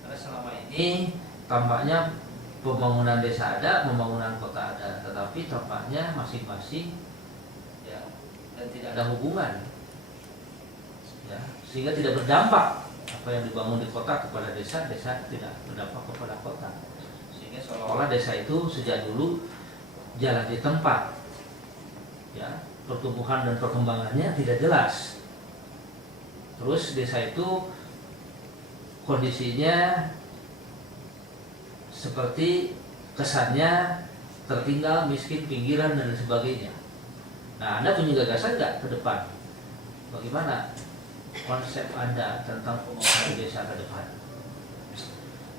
Karena selama ini tampaknya pembangunan desa ada, pembangunan kota ada, tetapi tampaknya masing-masing ya, dan tidak ada hubungan, ya, sehingga tidak berdampak apa yang dibangun di kota kepada desa, desa tidak berdampak kepada kota, sehingga seolah-olah desa itu sejak dulu jalan di tempat, ya, pertumbuhan dan perkembangannya tidak jelas. Terus desa itu kondisinya seperti kesannya tertinggal, miskin, pinggiran dan sebagainya. Nah, Anda punya gagasan nggak ke depan? Bagaimana konsep Anda tentang pembangunan desa ke depan?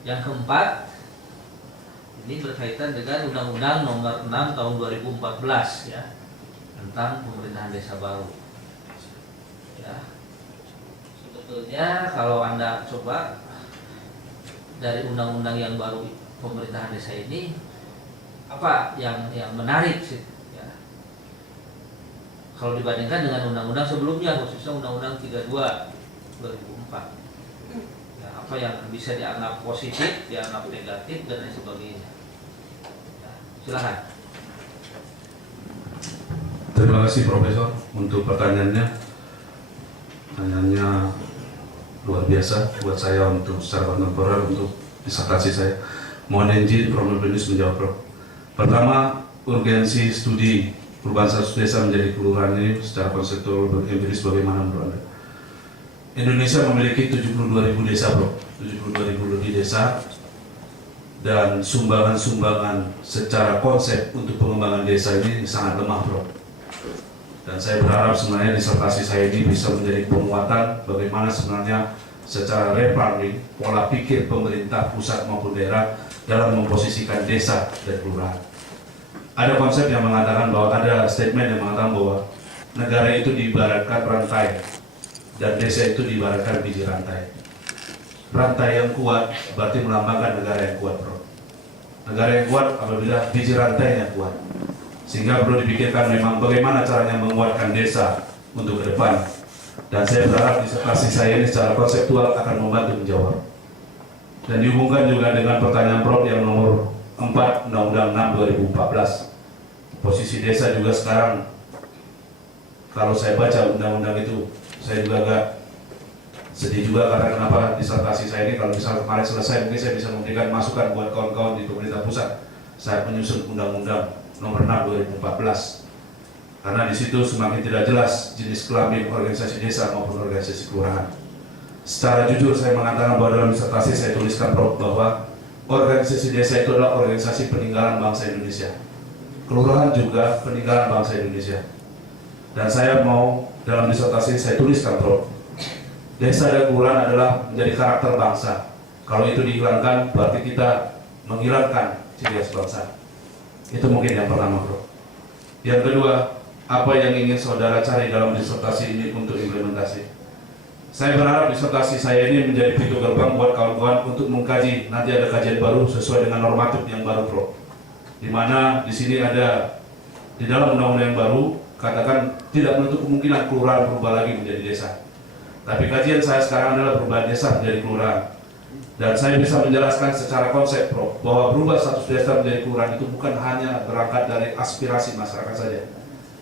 Yang keempat, ini berkaitan dengan Undang-Undang Nomor 6 Tahun 2014 ya, tentang pemerintahan desa baru. Ya. Sebetulnya kalau Anda coba dari undang-undang yang baru pemerintahan desa ini, apa yang menarik sih? Ya. Kalau dibandingkan dengan undang-undang sebelumnya, khususnya Undang-Undang 32 2004. Ya, apa yang bisa dianggap positif, dianggap negatif dan lain sebagainya. Ya, silakan. Terima kasih Profesor untuk pertanyaannya. Pertanyaannya luar biasa buat saya untuk secara kontemporer untuk disertasi saya. Mohon izin Prof. Benus menjawab, Prof. Pertama, urgensi studi perubahan status desa menjadi kelurahan ini secara konseptual empiris bagaimana menurut Anda? Indonesia memiliki 72.000 desa, Bro. 72.000 lebih desa, dan sumbangan-sumbangan secara konsep untuk pengembangan desa ini sangat lemah, Bro. Dan saya berharap sebenarnya disertasi saya ini bisa menjadi penguatan bagaimana sebenarnya secara replanning pola pikir pemerintah pusat maupun daerah dalam memposisikan desa dan kelurahan. Ada konsep yang mengatakan bahwa, ada statement yang mengatakan bahwa negara itu diibaratkan rantai dan desa itu diibaratkan biji rantai. Rantai yang kuat berarti melambangkan negara yang kuat, Bro. Negara yang kuat apabila biji rantainya kuat. Sehingga perlu dipikirkan memang bagaimana caranya menguatkan desa untuk ke depan. Dan saya berharap disertasi saya ini secara konseptual akan membantu menjawab. Dan dihubungkan juga dengan pertanyaan Prof yang nomor 4 Undang-Undang 6 2014. Posisi desa juga sekarang, kalau saya baca undang-undang itu, saya juga agak sedih juga karena kenapa disertasi saya ini kalau misalnya kemarin selesai mungkin saya bisa memberikan masukan buat kawan-kawan di pemerintah pusat saat menyusun undang-undang nomor 6 2014. Karena di situ semakin tidak jelas jenis kelamin organisasi desa maupun organisasi kelurahan. Secara jujur saya mengatakan bahwa dalam disertasi saya tuliskan, Prof, bahwa organisasi desa itu adalah organisasi peninggalan bangsa Indonesia. kelurahan juga peninggalan bangsa Indonesia. Dan saya mau dalam disertasi saya tuliskan, Prof. Desa dan kelurahan adalah menjadi karakter bangsa. Kalau itu dihilangkan, berarti kita menghilangkan ciri khas bangsa. Itu mungkin yang pertama, Prof. Yang kedua, apa yang ingin saudara cari dalam disertasi ini untuk implementasi? Saya berharap disertasi saya ini menjadi pintu gerbang buat kawan-kawan untuk mengkaji. Nanti ada kajian baru sesuai dengan normatif yang baru, Prof. Di mana di sini ada di dalam undang-undang yang baru katakan tidak menutup kemungkinan kelurahan berubah lagi menjadi desa. Tapi kajian saya sekarang adalah perubahan desa menjadi kelurahan. Dan saya bisa menjelaskan secara konsep, Prof, bahwa berubah status desa menjadi kelurahan itu bukan hanya berangkat dari aspirasi masyarakat saja.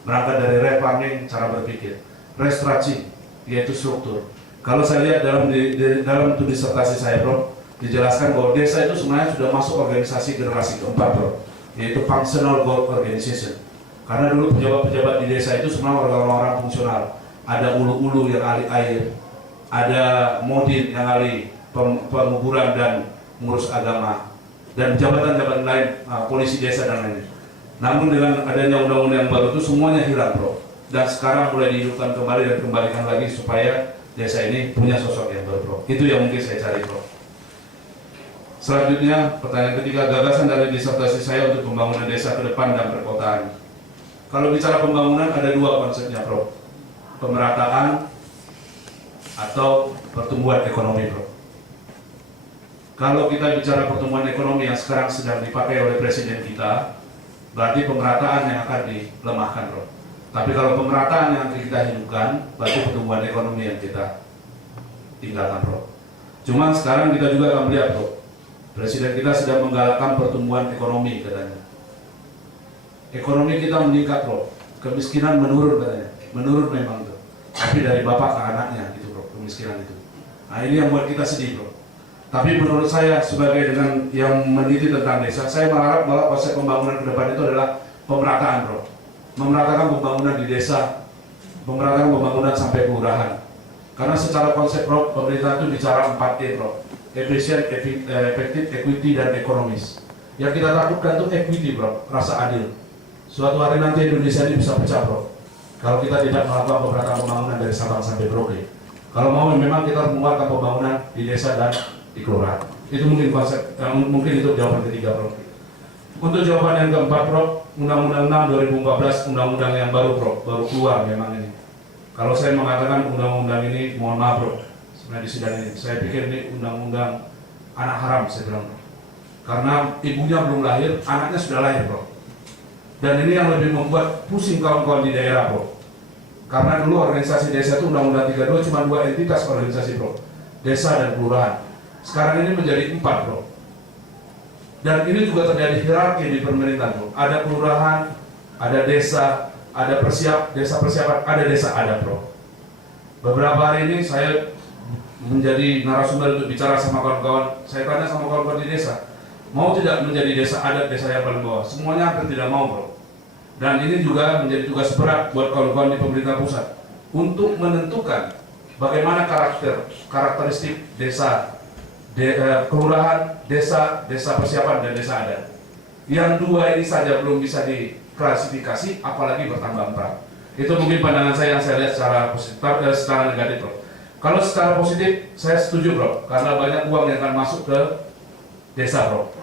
Berangkat dari reforming cara berpikir, restructuring, yaitu struktur. Kalau saya lihat dalam disertasi saya, Prof, dijelaskan bahwa desa itu sebenarnya sudah masuk organisasi generasi keempat, Prof, yaitu functional goal organization. Karena dulu pejabat-pejabat di desa itu sebenarnya orang-orang fungsional. Ada ulu-ulu yang ahli air, ada modin yang ahli penguburan dan mengurus agama, dan jabatan-jabatan lain, polisi desa dan lainnya. Namun dengan adanya undang-undang yang baru itu semuanya hilang, Prof. Dan sekarang mulai dihidupkan kembali dan kembalikan lagi supaya desa ini punya sosok yang baru, Prof. Itu yang mungkin saya cari, Prof. Selanjutnya, pertanyaan ketiga, gagasan dari disertasi saya untuk pembangunan desa ke depan dan perkotaan. Kalau bicara pembangunan ada dua konsepnya, Prof. Pemerataan atau pertumbuhan ekonomi, Prof. Kalau kita bicara pertumbuhan ekonomi yang sekarang sedang dipakai oleh presiden kita, berarti pemerataan yang akan dilemahkan, Prof. Tapi kalau pemerataan yang kita hidupkan, berarti pertumbuhan ekonomi yang kita tinggalkan, Prof. Cuman sekarang kita juga akan melihat, Prof, presiden kita sedang menggalakkan pertumbuhan ekonomi katanya. Ekonomi kita meningkat, Prof. Kemiskinan menurun katanya. Menurun memang, tuh. Tapi dari bapak ke anaknya gitu, Prof, kemiskinan itu. Nah, ini yang buat kita sedih, Prof. Tapi menurut saya sebagai dengan yang meneliti tentang desa, saya mengharap bahwa konsep pembangunan ke depan itu adalah pemerataan, Prof. Memeratakan pembangunan di desa, memeratakan pembangunan sampai kelurahan. Karena secara konsep, Prof, pemerintah itu bicara 4E, Prof. Efisien, efektif, equity, dan ekonomis. Yang kita takutkan itu equity, Prof, rasa adil. Suatu hari nanti Indonesia ini bisa pecah, Prof, kalau kita tidak melakukan pemerataan pembangunan dari Sabang sampai Merauke. Kalau mau memang kita menguatkan pembangunan di desa dan di kelurahan. Itu mungkin konsep, mungkin itu jawaban ketiga, Prof. Untuk jawaban yang keempat, Prof, Undang-Undang 6 2014, undang-undang yang baru, Prof, baru keluar memang ini. Kalau saya mengatakan undang-undang ini, mohon maaf, Prof, sebenarnya di sidang ini, saya pikir ini undang-undang anak haram, saya bilang, Prof. Karena ibunya belum lahir, anaknya sudah lahir, Prof. Dan ini yang lebih membuat pusing kawan-kawan di daerah, Prof. Karena dulu organisasi desa itu Undang-Undang 32 cuma 2 entitas organisasi, Prof, desa dan kelurahan. Sekarang ini menjadi 4, Prof. Dan ini juga terjadi hierarki di pemerintahan, Prof. Ada kelurahan, ada desa, ada desa persiapan, ada desa adat, Prof. Beberapa hari ini saya menjadi narasumber untuk bicara sama kawan-kawan. Saya tanya sama kawan-kawan di desa, mau tidak menjadi desa adat, desa yang paling bawah? Semuanya hampir tidak mau, Prof. Dan ini juga menjadi tugas berat buat kawan-kawan di pemerintah pusat untuk menentukan bagaimana karakteristik desa, kelurahan, desa persiapan, dan desa adat. Yang dua ini saja belum bisa diklasifikasi, apalagi bertambah 4. Itu mungkin pandangan saya yang saya lihat secara positif, secara negatif, Prof. Kalau secara positif, saya setuju, Prof, karena banyak uang yang akan masuk ke desa, Prof.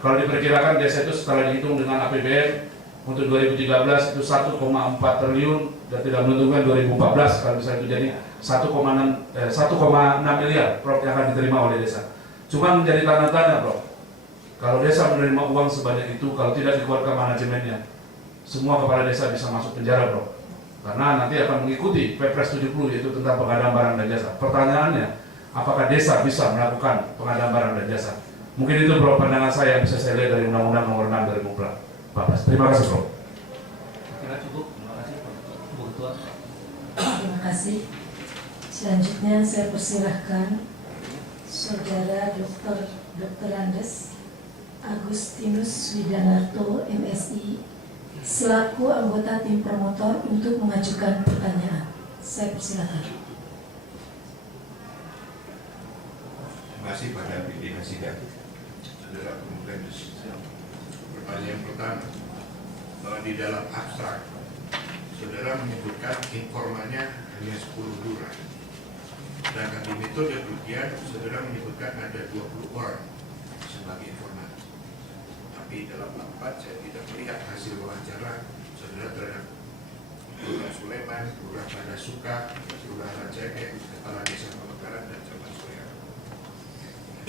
Kalau diperkirakan desa itu setelah dihitung dengan APBN untuk 2013 itu 1,4 triliun dan tidak menentukan 2014 kalau bisa itu jadi 1,6 miliar, Prof, yang akan diterima oleh desa. Cuma menjadi tanda tanya, Prof, kalau desa menerima uang sebanyak itu, kalau tidak dikeluarkan manajemennya, semua kepala desa bisa masuk penjara, Prof. Karena nanti akan mengikuti Perpres 70 yaitu tentang pengadaan barang dan jasa. Pertanyaannya, apakah desa bisa melakukan pengadaan barang dan jasa? Mungkin itu, Prof, pandangan saya yang bisa saya lihat dari Undang-Undang Nomor 6 2014. Terima kasih, Prof. Kira cukup. Terima kasih, Bu Ketua. Terima kasih. Selanjutnya saya persilahkan Saudara Dr. Andes Agustinus Widanarto, MSI, selaku anggota tim promotor untuk mengajukan pertanyaan. Saya persilahkan. Terima kasih pada pimpinan sidang. Saudara Promovenus. Pertanyaan pertama, bahwa di dalam abstrak saudara menyebutkan informannya hanya 10 lurah. Sedangkan di metode ujian saudara menyebutkan ada 20 orang sebagai informan. Tapi dalam rapat saya tidak melihat hasil wawancara saudara terhadap Lurah Sulaiman, Lurah Pada Suka, Lurah Rajake, Kepala Desa Pemekaran, dan Camat Soya.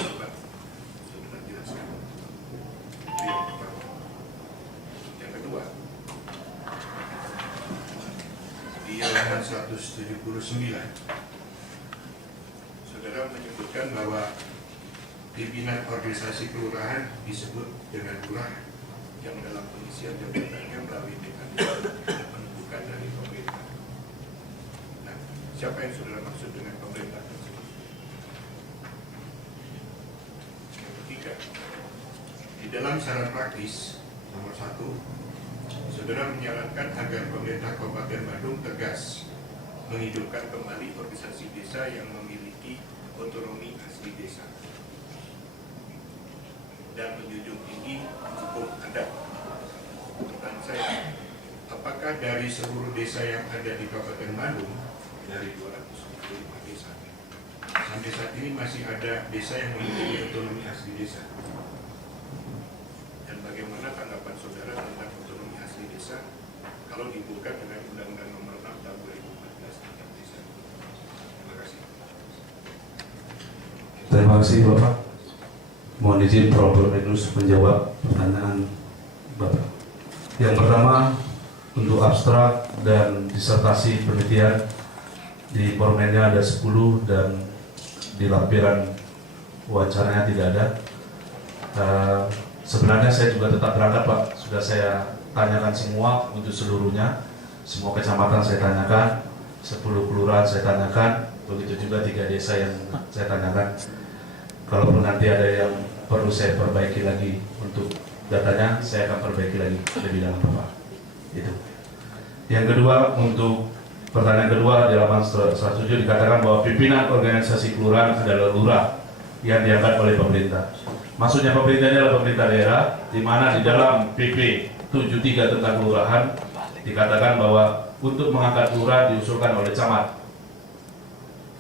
Coba saudara jelaskan. Itu yang pertama. Yang kedua, di halaman 179 saudara menyebutkan bahwa pimpinan organisasi kelurahan disebut dengan lurah yang dalam pengisian jabatannya melalui mekanisme penunjukan dari pemerintah. Nah, siapa yang saudara maksud dengan pemerintah tersebut? Yang ketiga, di dalam syarat praktis nomor 1, saudara menyarankan agar pemerintah Kabupaten Bandung tegas menghidupkan kembali organisasi desa yang memiliki otonomi asli desa dan menjunjung tinggi hukum adat. Pertanyaan saya, apakah dari seluruh desa yang ada di Kabupaten Bandung, dari 255 desa, sampai saat ini masih ada desa yang memiliki otonomi asli desa? Dan bagaimana tanggapan saudara tentang otonomi asli desa kalau dibuka dengan Undang-Undang Nomor 6 Tahun 2014 tentang desa? Terima kasih. Terima kasih Bapak. Mohon izin Prof. Edrus menjawab pertanyaan Bapak. Yang pertama, untuk abstrak dan disertasi penelitian di formennya ada 10 dan di lampiran wawancaranya tidak ada. Sebenarnya saya juga tetap berangkat Pak, sudah saya tanyakan semua untuk seluruhnya, semua kecamatan saya tanyakan, 10 kelurahan saya tanyakan, begitu juga 3 desa yang saya tanyakan. Kalaupun nanti ada yang perlu saya perbaiki lagi untuk datanya, saya akan perbaiki lagi lebih dalam Bapak. Itu. Yang kedua, untuk pertanyaan kedua di halaman 107 dikatakan bahwa pimpinan organisasi kelurahan adalah lurah yang diangkat oleh pemerintah. Maksudnya pemerintahnya adalah pemerintah daerah, di mana di dalam PP 73 tentang kelurahan dikatakan bahwa untuk mengangkat lurah diusulkan oleh camat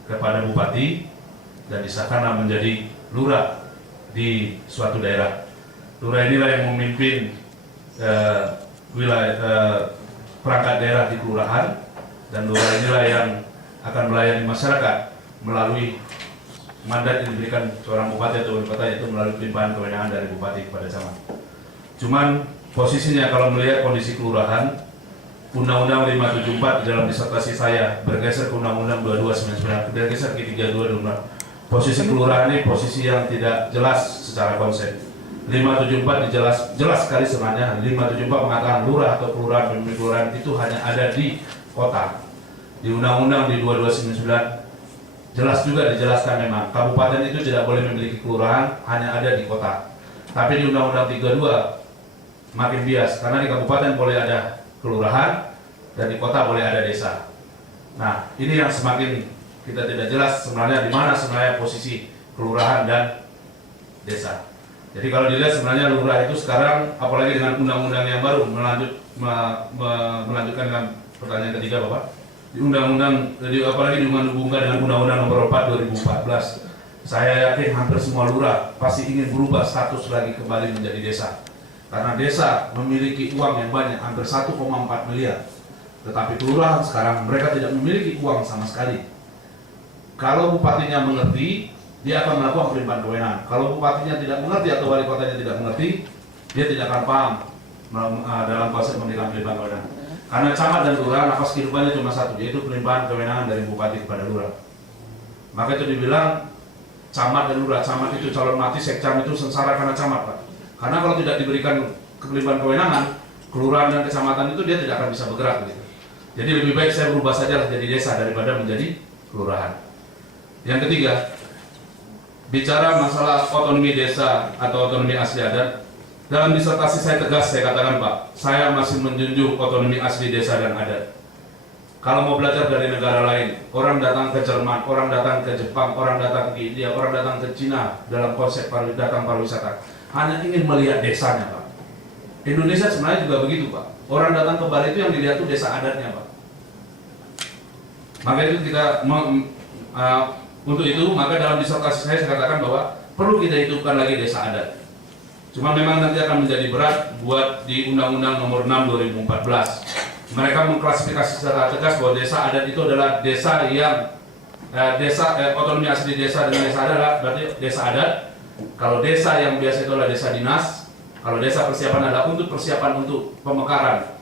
kepada bupati dan disahkan menjadi lurah di suatu daerah. Lurah inilah yang memimpin wilayah perangkat daerah di kelurahan, dan lurah inilah yang akan melayani masyarakat melalui mandat yang diberikan seorang bupati atau wali kota, yaitu melalui pelimpahan kewenangan dari bupati kepada camat. Cuman posisinya kalau melihat kondisi kelurahan, Undang-Undang 574 di dalam disertasi saya bergeser ke Undang-Undang 2299, bergeser ke 322. Posisi kelurahan ini posisi yang tidak jelas secara konsep. 574 jelas sekali sebenarnya. 574 mengatakan lurah atau kelurahan, pemimpin kelurahan itu hanya ada di kota. Di Undang-Undang di 2299 jelas juga dijelaskan memang kabupaten itu tidak boleh memiliki kelurahan, hanya ada di kota. Tapi di Undang-Undang 32 makin bias, karena di kabupaten boleh ada kelurahan dan di kota boleh ada desa. Nah, ini yang semakin kita tidak jelas sebenarnya di mana sebenarnya posisi kelurahan dan desa. Jadi kalau dilihat sebenarnya lurah itu sekarang, apalagi dengan undang-undang yang baru, melanjutkan dengan pertanyaan ketiga Bapak, di undang-undang, apalagi dihubungkan dengan Undang-Undang Nomor 4 2014, saya yakin hampir semua lurah pasti ingin berubah status lagi kembali menjadi desa. Karena desa memiliki uang yang banyak, hampir 1,4 miliar. Tetapi kelurahan sekarang mereka tidak memiliki uang sama sekali. Kalau bupatinya mengerti, dia akan melakukan pelimpahan kewenangan. Kalau bupatinya tidak mengerti atau wali kotanya tidak mengerti, dia tidak akan paham dalam konsep memberikan pelimpahan kewenangan. Karena camat dan lurah nafas kehidupannya cuma satu, yaitu pelimpahan kewenangan dari bupati kepada lurah. Maka itu dibilang camat dan lurah, camat itu calon mati, sekcam itu sengsara karena camat Pak. Karena kalau tidak diberikan pelimpahan kewenangan, kelurahan dan kecamatan itu dia tidak akan bisa bergerak gitu. Jadi lebih baik saya berubah saja jadi desa daripada menjadi kelurahan. Yang ketiga, bicara masalah otonomi desa atau otonomi asli adat, dalam disertasi saya tegas saya katakan Pak, saya masih menjunjung otonomi asli desa dan adat. Kalau mau belajar dari negara lain, orang datang ke Jerman, orang datang ke Jepang, orang datang ke India, orang datang ke Cina dalam konsep datang pariwisata, hanya ingin melihat desanya Pak. Indonesia sebenarnya juga begitu Pak. orang datang ke Bali itu yang dilihat tuh desa adatnya, Pak. Maka itu untuk itu maka dalam disertasi saya katakan bahwa perlu kita hidupkan lagi desa adat. Cuma memang nanti akan menjadi berat buat di Undang-Undang Nomor 6 2014. Mereka mengklasifikasi secara tegas bahwa desa adat itu adalah desa yang otonomi asli desa dengan desa adat adalah berarti desa adat. Kalau desa yang biasa itu adalah desa dinas. Kalau desa persiapan adalah untuk persiapan untuk pemekaran,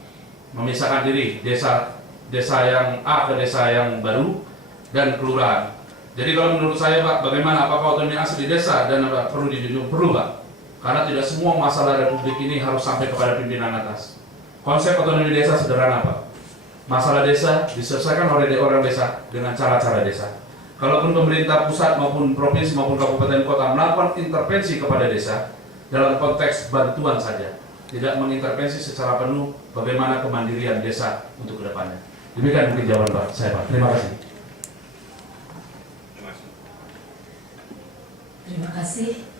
memisahkan diri desa yang A ke desa yang baru dan kelurahan. Jadi kalau menurut saya, Pak, bagaimana, apakah otonomi asli desa dan perlu dijunjung? Perlu, Pak. Karena tidak semua masalah Republik ini harus sampai kepada pimpinan atas. Konsep otonomi desa sederhana, Pak. Masalah desa diselesaikan oleh orang desa dengan cara-cara desa. Kalaupun pemerintah pusat maupun provinsi maupun kabupaten kota melakukan intervensi kepada desa dalam konteks bantuan saja, tidak mengintervensi secara penuh bagaimana kemandirian desa untuk kedepannya. Demikian mungkin jawaban Pak saya, Pak. Terima kasih. Terima kasih.